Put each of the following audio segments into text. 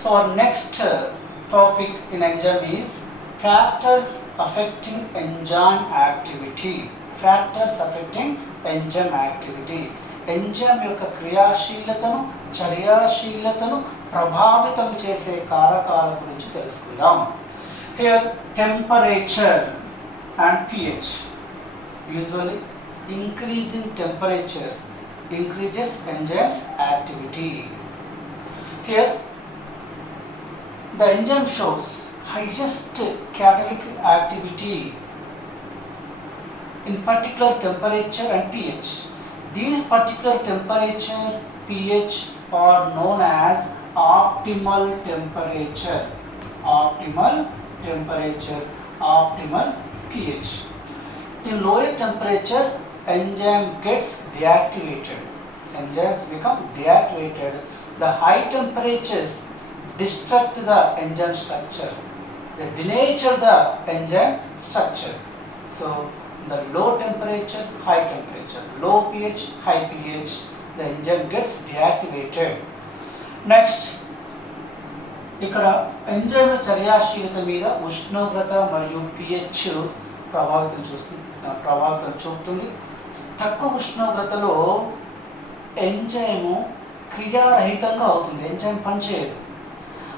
So our next topic in enzyme is factors affecting enzyme activity. Factors affecting enzyme activity. Enzyme యొక్క క్రియాశీలతను చర్యాశీలతను ప్రభావితం చేసే కారకాల గురించి తెలుసుకుందాం. Here temperature and pH. Usually increasing temperature increases enzyme's activity. Here the enzyme shows highest catalytic activity in particular temperature and pH. These particular temperature, pH are known as optimal temperature, optimal temperature, optimal pH. In lower temperature, enzyme gets deactivated. Enzymes become deactivated. The high temperatures destruct the enzyme structure. They denature the enzyme structure. So the low temperature, high temperature, low pH, high pH, the enzyme gets deactivated. Next, ఇక్కడ ఎంజైమ్ చర్యాశీలత మీద ఉష్ణోగ్రత మరియు pH ప్రభావితం చూపుతుంది. తక్కువ ఉష్ణోగ్రతలో ఎంజైమ్ క్రియారహితంగా అవుతుంది, ఎంజైమ్ పనిచేయదు.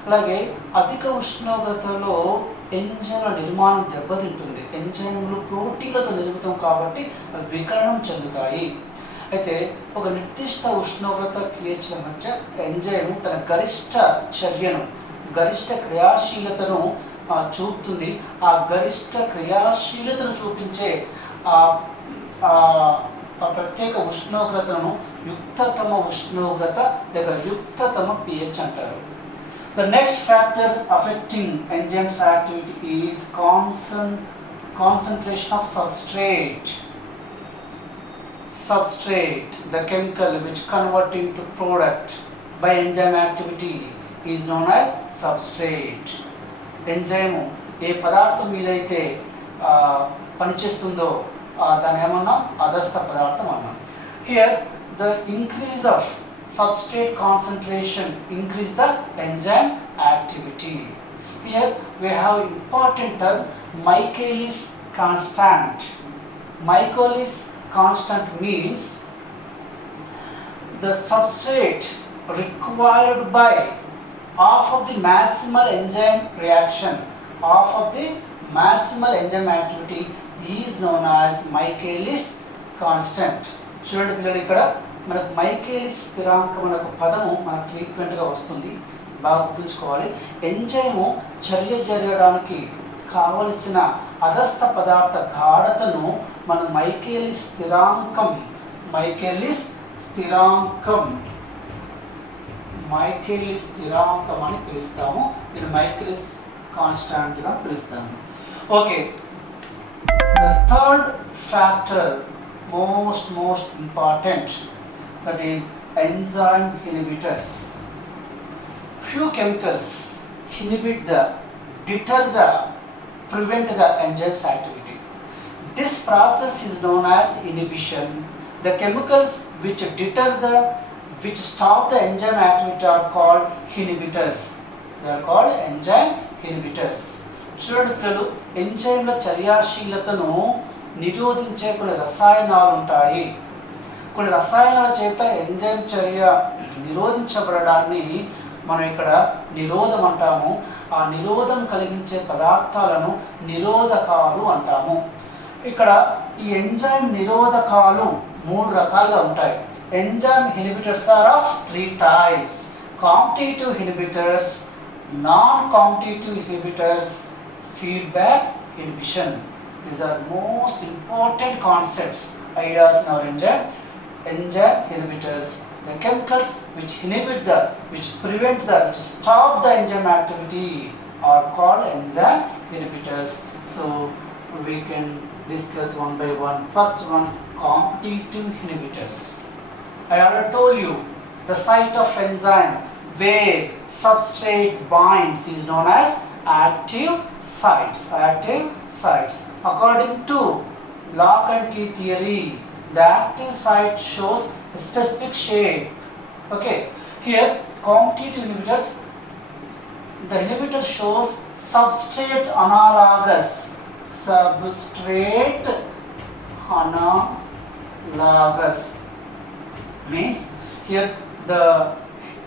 అలాగే అధిక ఉష్ణోగ్రతలో ఎంజైమ్ల నిర్మాణం దెబ్బతింటుంది. ఎంజైమ్లు ప్రోటీన్లతో నిర్మితం కాబట్టి అవి వికరణం చెందుతాయి. అయితే ఒక నిర్దిష్ట ఉష్ణోగ్రత pH మధ్య ఎంజైమ్ తన గరిష్ట చర్యను, గరిష్ట క్రియాశీలతను చూపుతుంది. ఆ గరిష్ట క్రియాశీలతను చూపించే ప్రత్యేక ఉష్ణోగ్రతను యుక్తతమ ఉష్ణోగ్రత లేక యుక్తతమ pH అంటారు. The next factor affecting enzyme's activity is concentration of substrate. Substrate, the chemical which convert into product by enzyme activity is known as substrate. Enzyme ఏ పదార్థం మీదైతే పనిచేస్తుందో దాని ఏమన్నా అధస్థ పదార్థం అన్నాం. Here the increase of substrate concentration increase the enzyme activity. Here we have important term Michaelis constant. Michaelis constant means the substrate required by half of the maximal enzyme reaction, half of the maximal enzyme activity is known as Michaelis constant. చూడండి పిల్లలు, ఇక్కడ మనకు మైకేలిస్ స్థిరాంకం అనే ఒక పదము మనకు ఫ్రీక్వెంట్గా వస్తుంది, బాగా గుర్తుంచుకోవాలి. ఎంజైము చర్య జరగడానికి కావలసిన అధస్థ పదార్థ గాఢతను మనం మైకేలిస్ స్థిరాంకం అని పిలుస్తాము. దీన్ని మైకేలిస్ కాన్స్టాంట్గా పిలుస్తాము. Okay, the third factor most important, that is enzyme inhibitors. Few chemicals prevent the enzyme's activity. This process is known as inhibition. The chemicals which stop the enzyme activity are called inhibitors. They are called enzyme inhibitors. చూడండి పిల్లలు, ఎంజైమ్ల చర్యాశీలతను నిరోధించే కొన్ని రసాయనాలు ఉంటాయి. కొన్ని రసాయనాల చేత ఎంజైమ్ చర్య నిరోధించబడడాన్ని మనం ఇక్కడ నిరోధం అంటాము. ఆ నిరోధం కలిగించే పదార్థాలను నిరోధకాలు అంటాము. ఇక్కడ ఈ ఎంజైమ్ నిరోధకాలు 3 రకాలుగా ఉంటాయి. Enzyme inhibitors are of 3 types: competitive inhibitors, non competitive inhibitors, feedback inhibition. These are most important concepts, ideas in our enzyme inhibitors. The chemicals which stop the enzyme activity are called enzyme inhibitors. So we can discuss one by one. First one, competitive inhibitors. I already told you the site of enzyme where substrate binds is known as active sites. According to lock and key theory, the active site shows a specific shape. Okay, here competitive inhibitors the inhibitor shows substrate analogous. Substrate analogous means here the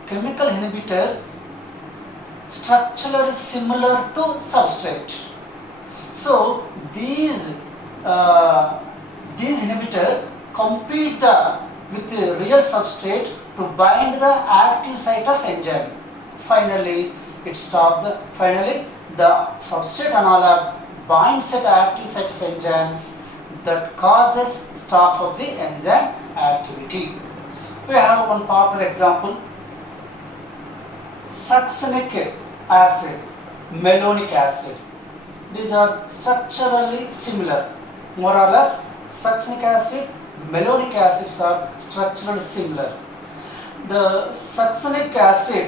chemical inhibitor structurally similar to substrate. So these inhibitor compete with the real substrate to bind the active site of enzyme. Finally the substrate analog binds at active site of enzymes that causes stop of the enzyme activity. We have one popular example: succinic acid, malonic acid. These are structurally similar, more or less. Succinic acid, malonic acids are structurally similar. The succinic acid,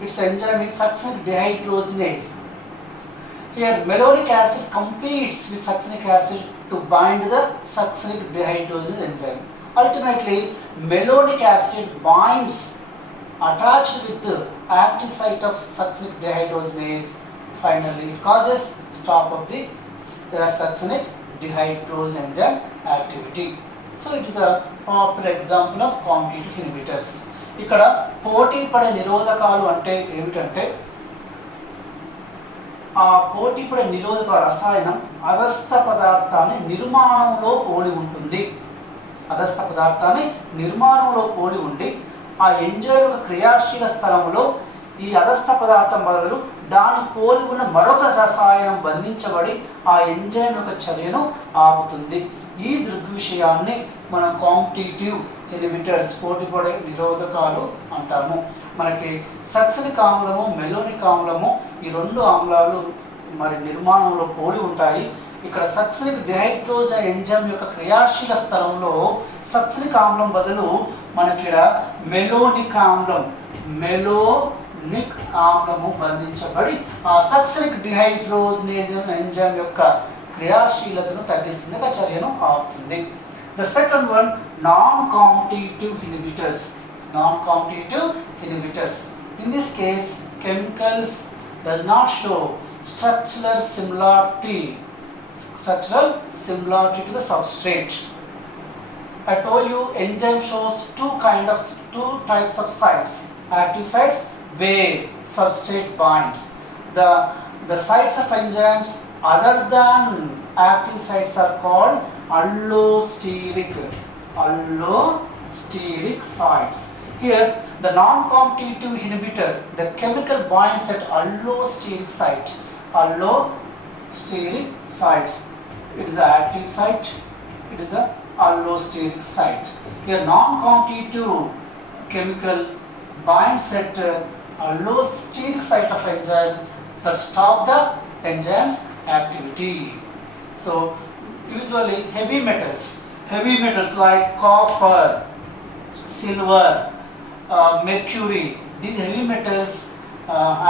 its enzyme is succinic dehydrogenase. Here malonic acid competes with succinic acid to bind the succinic dehydrogenase enzyme. Ultimately, malonic acid binds attached with the active site of succinic dehydrogenase. Finally, it causes stop of the succinic dehydrogenase enzyme activity. So it is a popular example of competitive inhibitors. ఇక్కడ పోటీ పడే నిరోధకాలు అంటే ఏమిటంటే, ఆ పోటీ పడే నిరోధక రసాయనం అదస్థ పదార్థాన్ని నిర్మాణంలో పోలి ఉంటుంది. అదస్థ పదార్థాన్ని నిర్మాణంలో పోలి ఉండి ఆ ఎంజైమ్ యొక్క క్రియాశీల స్థలంలో ఈ అదస్థ పదార్థం బదులు దాని పోలి ఉన్న మరొక రసాయనం బంధించబడి ఆ ఎంజైమ్ యొక్క చర్యను ఆపుతుంది. ఈ దృగ్విషయాన్ని మనం కాంపిటీటివ్ ఇన్హిబిటర్స్, పోటీపడే నిరోధకాలు అంటాము. మనకి సక్సినిక్ ఆమ్లము, మెలోనిక్ ఆమ్లము, ఈ రెండు ఆమ్లాలు మరి నిర్మాణంలో పోలి ఉంటాయి. ఇక్కడ సక్సినిక్ డిహైడ్రోజనేజ్ ఎంజైమ్ యొక్క క్రియాశీల స్థలంలో సక్సినిక్ ఆమ్లం బదులు మనకి ఇక్కడ మెలోనిక్ ఆమ్లము బంధించబడి ఆ సక్సినిక్ డిహైడ్రోజనేజ్ ఎంజైమ్ యొక్క క్రియాశీలతను తగ్గిస్తుంది, ఆ చర్యను ఆపుతుంది. The second one, non-competitive inhibitors. In this case, chemicals does not show structural similarity to the substrate. I told you enzyme shows two types of sites: active sites where substrate binds. The sites of enzymes other than active sites are called allosteric sites. Here the non-competitive inhibitor, the chemical binds at allosteric sites. It is the active site, it is the allosteric site. Here non-competitive chemical binds at allosteric site of enzyme that stop the enzyme's activity. So usually heavy metals like copper, silver, mercury, these heavy metals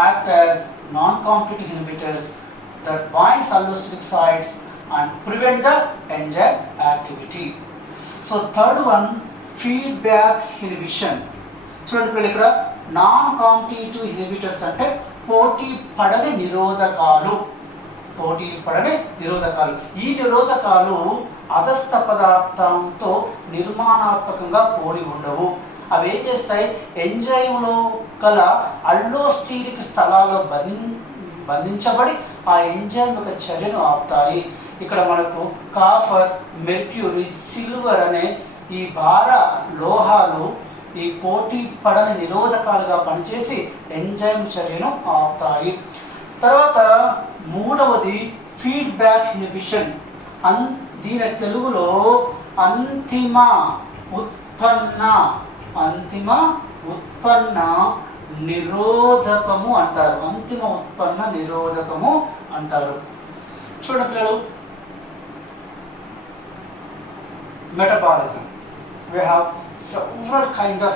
act as non-competitive inhibitors that binds allosteric sites and prevent the enzyme activity. So third one, feedback inhibition. చూడండి ఇక్కడ non competitive inhibitors అంటే పోటీ పడని నిరోధకాలు. ఈ నిరోధకాలు అదస్థ పదార్థంతో నిర్మాణాత్మకంగా పోలి ఉండవు. అవి ఏం చేస్తాయి? ఎంజైమ్లో గల అల్లోస్టీరిక్ స్థలాల్లో బంధించబడి ఆ ఎంజైమ్ యొక్క చర్యను ఆపుతాయి. ఇక్కడ మనకు కాపర్, మెర్క్యూరీ, సిల్వర్ అనే ఈ భార లోహాలు ఈ పోటీ పడని నిరోధకాలుగా పనిచేసి ఎంజైమ్ చర్యను ఆపుతాయి. తర్వాత మూడవది ఫీడ్బ్యాక్ ఇన్హిబిషన్. దీని తెలుగులో అంతిమ ఉత్పన్న నిరోధకము అంటారు. అంతిమ ఉత్పన్న నిరోధకము అంటారు. చూడండి పిల్లలు, metabolism. We have several kind of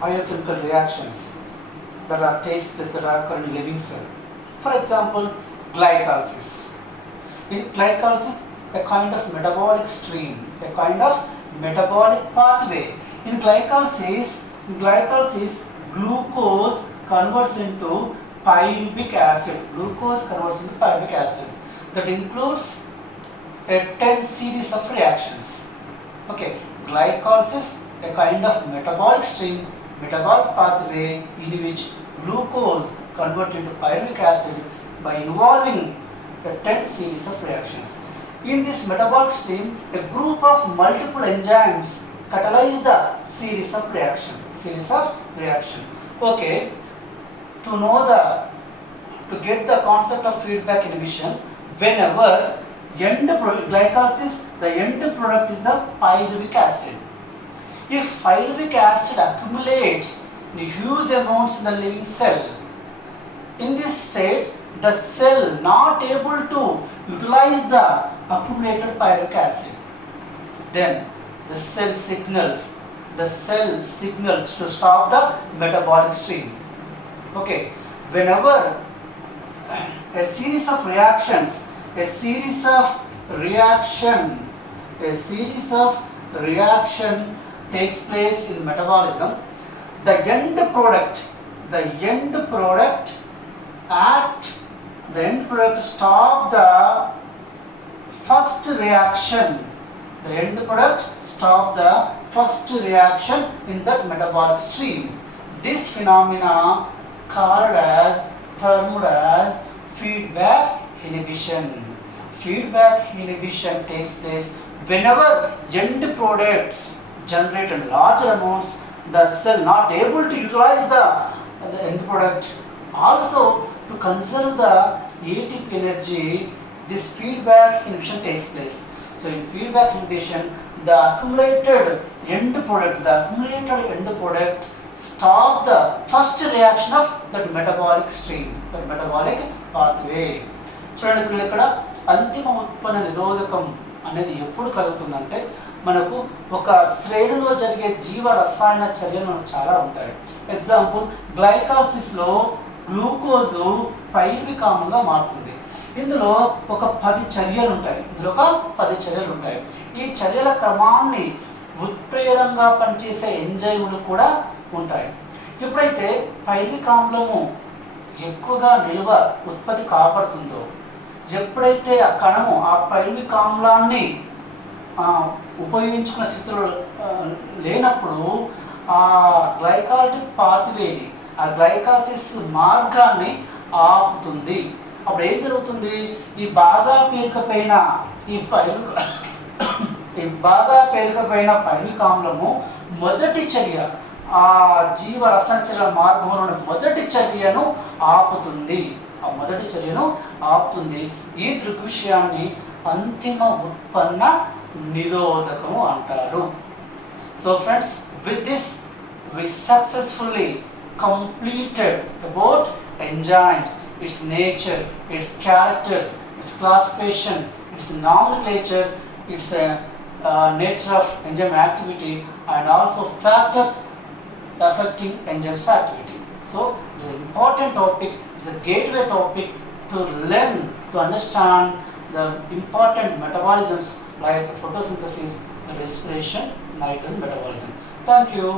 biochemical reactions that occur in living cell. For example, glycolysis. In glycolysis, a kind of metabolic stream, a kind of metabolic pathway. In glycolysis, glucose converts into pyruvic acid. Glucose converts into pyruvic acid. That includes a 10 series of reactions. Okay, glycolysis, a kind of metabolic stream, metabolic pathway in which glucose converted into pyruvic acid by involving a 10 series of reactions. In this metabolic stream, a group of multiple enzymes catalyze the series of reaction. Okay, to get the concept of feedback inhibition, whenever glycolysis, the end product is the pyruvic acid. If pyruvic acid accumulates in huge amounts in the living cell, in this state, the cell not able to utilize the accumulated pyruvic acid, then the cell signals to stop the metabolic stream. Okay, whenever a series of reaction takes place in metabolism, the end product stop the first reaction. The end product stop the first reaction in that metabolic stream. This phenomena termed as feedback inhibition. Feedback inhibition takes place whenever end products generate in larger amounts, the cell not able to utilize the end product. Also, to conserve the ATP energy, this feedback inhibition takes place. So in feedback inhibition, the accumulated end product stop the first reaction of that metabolic stream, that metabolic pathway. చూడండి పిల్లలు, ఇక్కడ అంతిమ ఉత్పన్న నిరోధకం అనేది ఎప్పుడు కలుగుతుందంటే మనకు ఒక శ్రేణిలో జరిగే జీవ రసాయన చర్యలు మనకు చాలా ఉంటాయి. ఎగ్జాంపుల్, గ్లైకాలసిస్లో గ్లూకోజు పైరువిక్ ఆమ్లంగా మారుతుంది. ఇందులో ఒక 10 చర్యలు ఉంటాయి. ఈ చర్యల క్రమాన్ని ఉత్ప్రేరకంగా పనిచేసే ఎంజైములు కూడా ఉంటాయి. ఎప్పుడైతే పైరువిక్ ఆమ్లము ఎక్కువగా నిల్వ ఉత్పత్తి కాబడుతుందో, ఎప్పుడైతే ఆ కణము ఆ పైరువిక్ ఆమ్లాన్ని ఉపయోగించుకున్న స్థితిలో లేనప్పుడు ఆ గ్లైకాలిటిక్ పాత్వేని, ఆ గ్లైకాలసిస్ మార్గాన్ని ఆపుతుంది. అప్పుడు ఏం జరుగుతుంది? ఈ బాగా పేరుకపోయిన పైరువిక్ ఆమ్లము మొదటి చర్య, ఆ జీవ రసంచరణ మార్గంలో మొదటి చర్యను ఆపుతుంది. ఈ దృగ్విషయాన్ని అంతిమ ఉత్పన్న నిరోధకము అంటారు. So friends, with this we successfully completed about enzymes, its nature, its characters, its classification, its nomenclature, its nature of enzyme activity, and also factors affecting enzymes activity. So it's an important topic, it's a gateway topic to learn, to understand the important metabolisms like photosynthesis, respiration, nitrogen metabolism. Thank you.